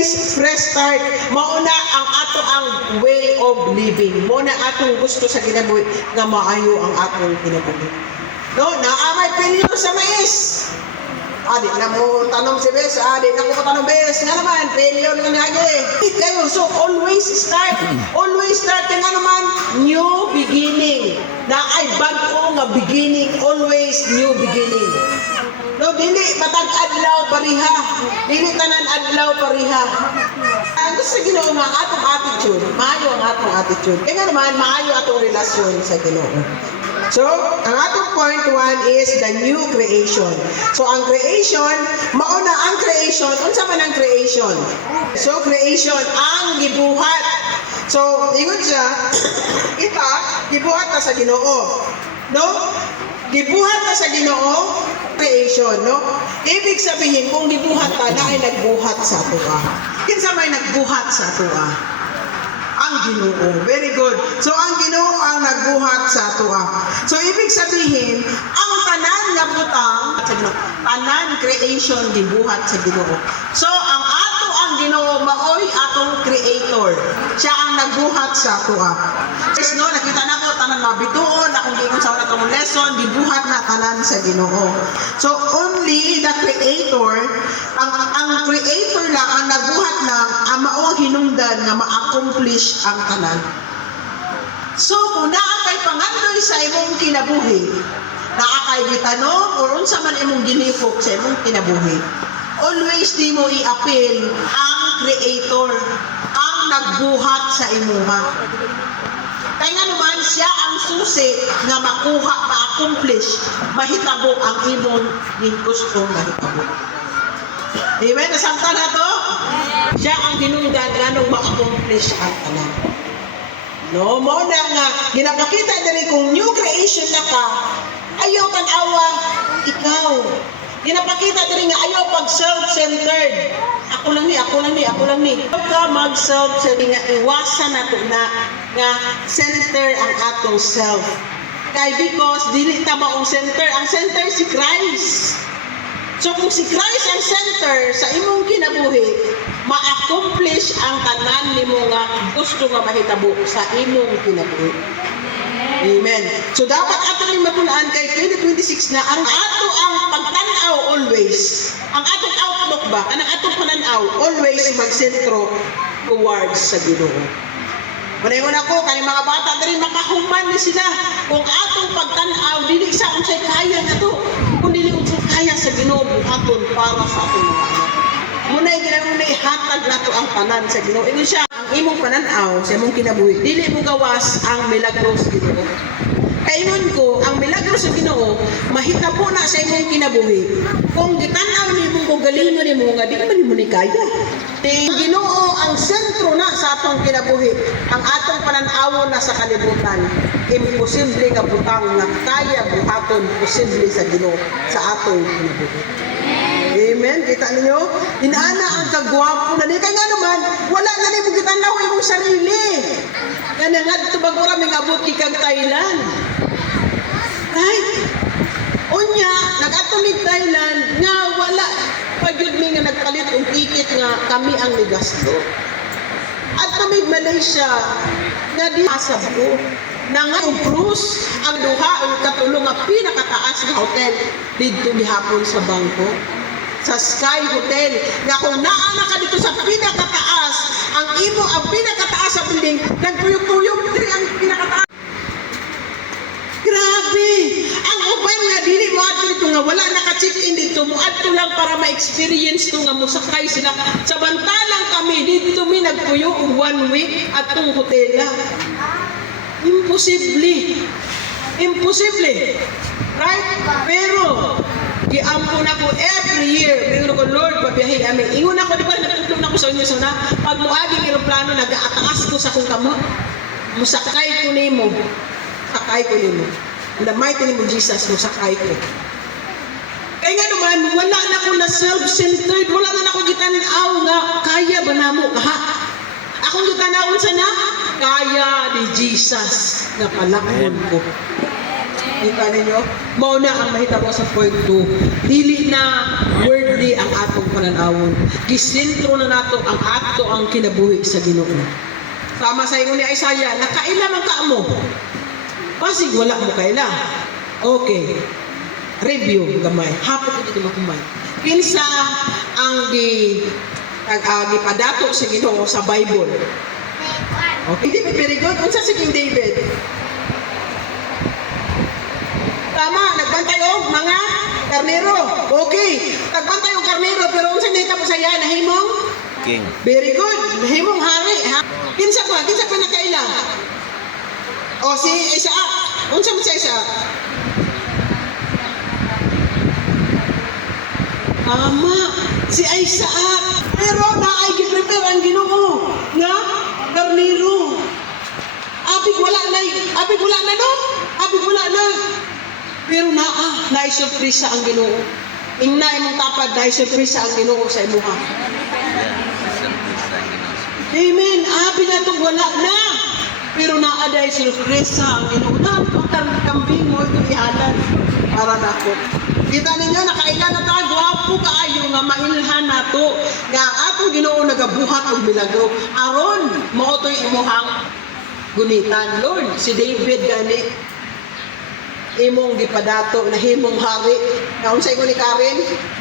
always fresh start. Mauna ang ato ang way of living. Mauna atong gusto sa kinabuhi nga maayo ang atong kinabuhi. No, naamay pilyo sa mais. Adi na mo tanong si Bes, adi na ko tanong Bes, nga naman, failure na lagi. Kayo, so always start nga naman, new beginning. Na ay bago nga beginning, always new beginning. No, dili matag adlaw pariha, dili tanan adlaw pariha. Ang gusto sa Ginoo nga atong attitude, maayo ang atong attitude. Kaya nga naman, maayo atong relasyon sa Ginoo. So, ang atong point 1 is the new creation. So, ang creation, mauna ang creation, unsa man ang creation? So, creation, ang gibuhat. So, ingon siya, kita, gibuhat na sa Ginoo. No? Gibuhat na sa Ginoo, creation, no? Ibig sabihin, kung gibuhat ta, na ay nagbuhat sa atoa. Kinsa may nagbuhat sa atoa? Ang Ginoo. Very good. So, ang Ginoo ang nagbuhat sa atoa. So, ibig sabihin, ang tanan nga butang, tanan creation gibuhat sa Ginoo. So, ang ato ang Ginoo maoy atong creator. Siya ang nagbuhat sa atoa. Yes, no, nakita na ko tanan mabituon, akong giingon sa una lesson, gibuhat na tanan sa Ginoo. So, only the creator, ang creator lang ang nagbuhat lang ang mao hinungdan nga ma-accomplish ang tanan. So, kung naa kay pangandoy sa imong kinabuhi, naa kay gitanong o unsa man imong ginhipok sa imong kinabuhi, always di mo i-appeal ang creator, ang nagbuhat sa imuha. Kaya nga naman, siya ang susi nga makuha, ma-accomplish, mahitabo ang imong gustong mahitabo. Amen? Nasamta na to? Siya ang hinungdan nga nung ma-accomplish ang tanan. No, mo na nga, ginapakita dali kung new creation na ka, ayaw tanawa, ikaw. Ginapakita dali nga, ayaw pag self-centered. Ako lang ni. Huwag ka mag-self-centered nga, iwasan na ito na nga center ang atong self. Kaya because, dili tama ang center si Christ. So kung si Christ ang center sa imong kinabuhi, ma-accomplish ang tanan nimo nga gusto nga mahitabo sa imong kinabuhi. Amen. So dapat ato ning matunan kay 2026 na ang ato ang pagtan-aw always. Ang atong outlook ba, kanang atong pananaw always magsentro towards sa Ginoo. Manayon ako, kani mga bata diri makahuman ni sila. Kung atong pagtan-aw dili sa unsay kaya nato, kung dili unsay kaya sa Ginoo buhaton para sa atong mga anak. Munay ginamay hatag nato ang tanan sa Ginoo. Ingon siya, ang imong pananaw sa imong kinabuhi, dili mo gawas ang milagros Ginoo. Kaingon ko, ang milagros sa Ginoo mahitabo na sa imong kinabuhi. Kung gitan-aw nimo kung galingon nimo nga di man nimo ni kaya. Ang Ginoo ang sentro na sa atong kinabuhi. Ang atong pananawon na sa kalibutan. Imposible nga butang nga kaya buhaton posible sa Ginoo sa atong kinabuhi. Amen. Kita ninyo? Inaana ang kagwapo na niya. Kaya nga naman, wala na niyo gitanaw imong sarili. Kaya nga dito bago raming abot kang Thailand. Right? Unya, nag-atonig Thailand nga wala pagyud mi nga nagpalit og ticket nga kami ang nigasto. At tumig Malaysia nga di asabdo na nga og cruise ang duha ang katulong nga pinakataas nga hotel didto gihapon sa bangko sa Sky Hotel nga kung naa ka dito sa pinakataas ang pinakataas sa building nagpuyog-tuyog diri ang pinakataas. Grabe! Ang uban nga dili mo ato dito nga wala naka-check-in dito mo ato lang para ma-experience to nga musakay sila. Samantalang kami dito mi nagpuyo og 1 week atong hotela. Imposible. Right? Pero giampon ako every year. Ingon ko, Lord, pabiyahe amin. Ingon ako, di ba, natutulong ako sa inyo sana. Pag muaging aeroplano, nag-aataas ko sa kong kamot. Musakay ko nimo. In the mighty name of Jesus, musakay ko. Kaya nga naman, wala na ako na self-centered. Wala na ako gitanaw nga, kaya ba na mo? Akong gitanawon sana, kaya ni Jesus na palakon ko. Kita ninyo? Mao na ang mahitabo sa point 2. Dili na worldly ang atong pananawon. Gisentro na nato ang ato ang kinabuhi sa Ginoo. Tama sa ingon ni Isaiah, nakaila man ka mo. Pasig wala mo kaila. Okay. Review gamay. Hapon ito di makumay. Kinsa ang gipadato sa Ginoo sa Bible. Okay, hindi very good. Unsa si King David? Tama, nagbantay og mga karnero. Okay, nagbantay og karnero pero unsa nahitabo sa iya nahimong King. very good. Nahimong hari. Ha? Kinsa pa nakaila? O si Isaac. Unsa man si Isaac? Tama, si Isaac. Pero naay gi-prepare ang Ginoo nga karnero. Abig wala na no? Abig wala na. Pero naay surpresa ang Ginoo. Ingna imong tapad naay surpresa ang Ginoo sa imuha. Amen. Abi na itong wala na. Pero naaday surpresa ang Ginoo. Kambing mo ito ihalan para nako. Kita ninyo, nakailan na tayo, gwapo kaayo nga mailhan nato nga atong Ginoo nagabuhat og milagro. Aron mao toy imuhang gunitan. Lord, si David gani imong gipadato na himong hari. Naon sa ingon ni Karen,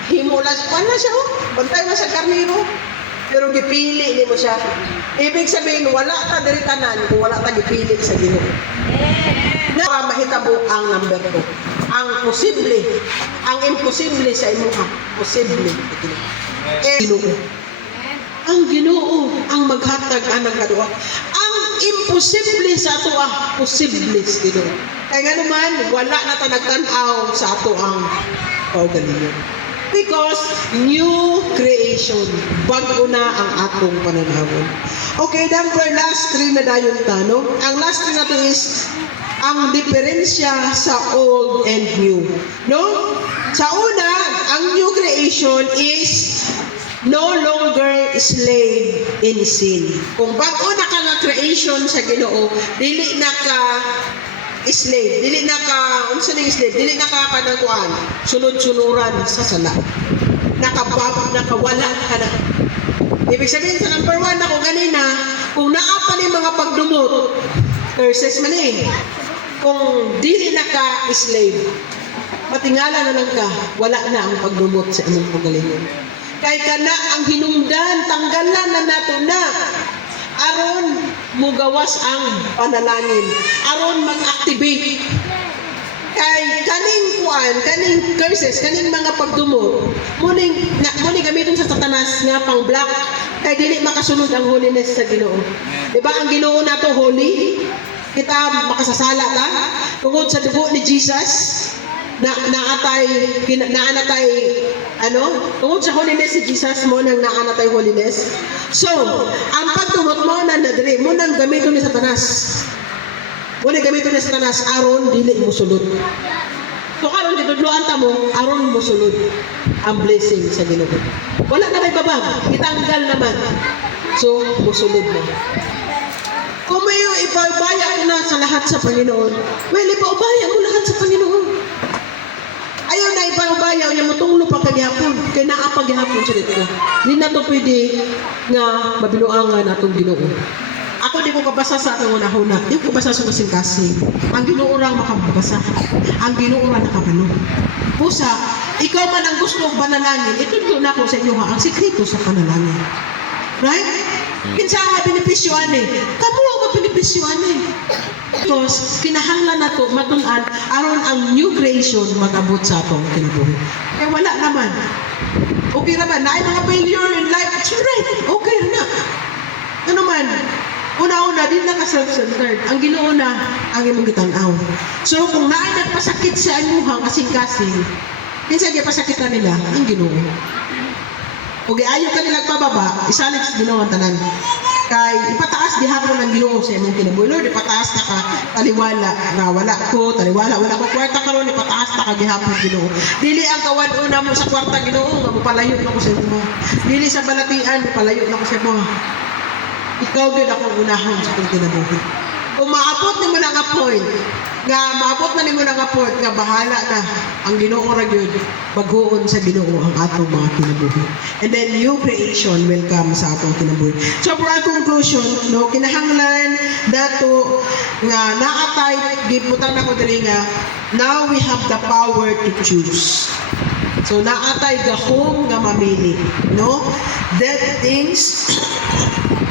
himo la siya oh. Bantay na sa karnero. Pero gipili nimo siya. Ibig sabihin wala ta diri tanan kung wala ta gipili sa Ginoo. Para mahitabo ang number 2. Ang posible, ang imposible sa imuha, posible. Ginoo. Ang Ginoo ang maghatag anang kadua. Ang imposible sa ato posible sa Ginoo. Kaya nga naman, wala na ta nagtan-aw sa ato ang kaugalingon. Because new creation, bago na ang atong pananawon. Okay, number last 3 na dayon tanong. Ang last 3 natin is ang diferensya sa old and new. No? Sa una, ang new creation is no longer slave in sin. Kung bago na ka nga creation sa Ginoo, dili na ka slave, dili na ka, unsa ning slave, dili na ka kanang sunod-sunuran sa sala. Nakawala ka na. Ibig sabihin sa number 1 ako ganina, kung naa pa ni mga pagdumot, curses man eh. Kung dili na ka slave, matingala na lang ka, wala na ang pagdumot sa imong pagalingon. Kay kana ang hinungdan, tanggalan na nato na. Aron mugawas ang panalangin, aron mag-activate kay kaning curses, kaning mga pagdumot muning gamiton sa Satanas nga pang block kay dili makasunod ang holiness sa Ginoo. Di ba ang Ginoo nato holy? Kita makasasala ta tungod sa dugo ni Jesus naanatay tungod sa holiness si Jesus mo nang naanatay holiness. So, ang pagtumot mo na nadre mo nang gamiton ni Satanas. Mo nang gamiton ni Satanas aron dili mo sulod. So karon ditudloan ta mo aron mo sulod ang blessing sa Ginoo. Wala na may babag, itanggal naman. So, mo sulod mo. Kung may ipaubaya ko na sa lahat sa Panginoon, well, ipaubaya mo lahat sa Panginoon. Ayaw na ipaubaya, niya mutunglo pa kagihapon. Kaya naapaghihapon siya dito. Hindi na ito pwede nga mabinuangan atong Ginoo. Ako di ko kabasa sa atong una-una. Di ko kabasa sa kasing-kasing. Ang Ginoo lang makabasa. Ang Ginoo lang nakabalo. Pusa, ikaw man ang gusto panalangin, ito na ko sa inyo ang sikreto sa panalangin. Right? Kinsa nga benepisyoan eh. Kamu ang benepisyoan eh. Because kinahanglan nato matun-an aron ang new creation magabot sa atong kinabuhi. Eh wala naman. Okay naman. Naay mga failure in life. It's right. Okay na. Ano man. Una-una, din na ka self-centered. Ang Ginoo na ang imong gitanaw. So kung naay nagpasakit sa imuhang kasing-kasing, kinsa gipasakitan nila ang Ginoo. Okay, ayaw ka nilang pababa, isalit sa Ginoo ang tanan. Kay ipataas gihapon ng Ginoo sa imong kinabuhi. Lord, ipataas na ka taliwala nga wala ko, taliwala wala ko kwarta karon, ipataas na ka gihapon Ginoo. Dili ang kawad-una mo sa kwarta Ginoo nga mopalayo na ko sa imo. Dili sa balatian mopalayo na ko sa imo. Ikaw gyud akong unahon sa akong kinabuhi. Kung maabot nimo na nga point, nga maabot na nimo na nga point, nga bahala na ang Ginoo ra gyud paghuon sa Ginoo ang atong mga kinabuhi. And then new creation will come sa atong kinabuhi. So for our conclusion, no, kinahanglan dato nga naatay gibutan ako diri nga now we have the power to choose. So naatay gahom nga mamili, no? Dead things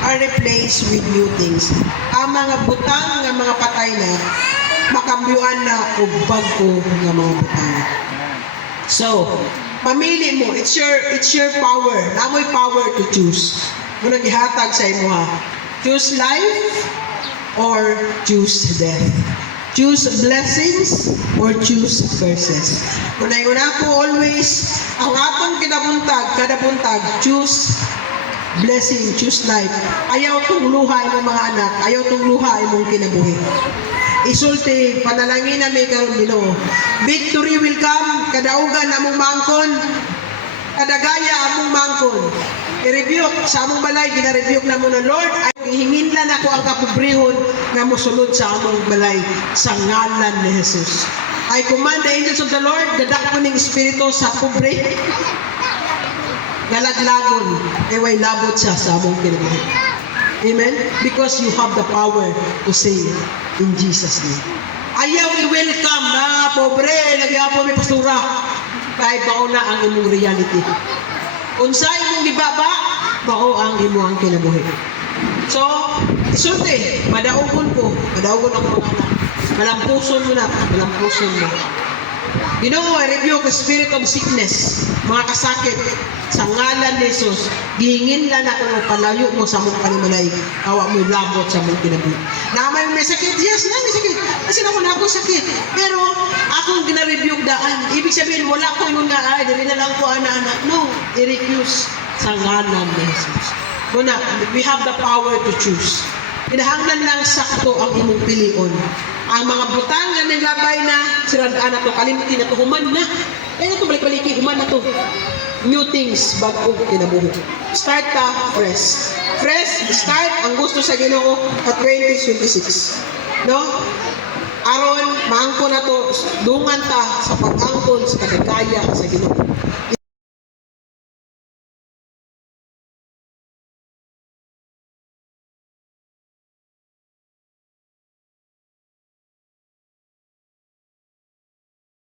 are replaced with new things. Ang mga butang nga mga patay na makambyuan na og bago nga mga butang. So, pamili mo, it's your power. Namoy power to choose. Muna gihatag sa imo ha. Choose life or choose death. Choose blessings or choose curses. Unay-una ko always, ang atong kada buntag, choose blessing, choose life. Ayaw tong luha imong mga anak, ayaw tong luha imong kinabuhi. Isulti, panalangin na may karon Ginoo. Victory will come, kadaugan among mangkon, kadagaya among mangkon. I-rebuke sa among balay, gina-rebuke na mo na Lord, ay hihinlan ako ang kapobrehon nga mosulod sa among balay sa ngalan ni Jesus. I command the angels of the Lord, dadak po ning espiritu sa pobre, galaglagon, way labot siya sa among kinabuhi. Amen? Because you have the power to save in Jesus' name. Ayaw i-welcome na pobre, nagyapo may pastura. Kahit bao na ang imong reality. Unsa imong gibaba, bao ang imong kinabuhi. So, isulti, madaugon ako mga anak. Malampuson mo. Ginoo, I rebuke the spirit of sickness, mga kasakit, sa ngalan ni Jesus, gihingin lang ako ng palayo mo sa mong panimalay, awa mo labot sa mong kinabuhi. Namay may sakit, yes, may sakit. Kasi ako na ako sakit. Pero, akong gina-rebuke daan. Ibig sabihin, wala ko yung nga, dili na lang ko anak-anak. No, i-refuse sa ngalan ni Jesus. Una, we have the power to choose. Kinahanglan lang sakto ang imong pilion. Ang mga butang na naglabay na, sirandaan na to, kalimutin na to, human na. Kaya na to, balik-baliki, human na to. New things, bago kinabuhi. Start ka fresh. Fresh, start ang gusto sa Ginoo at 2026. No? Aron, maangko na to, dungan ta sa pag-angkon sa kadagaya sa Ginoo.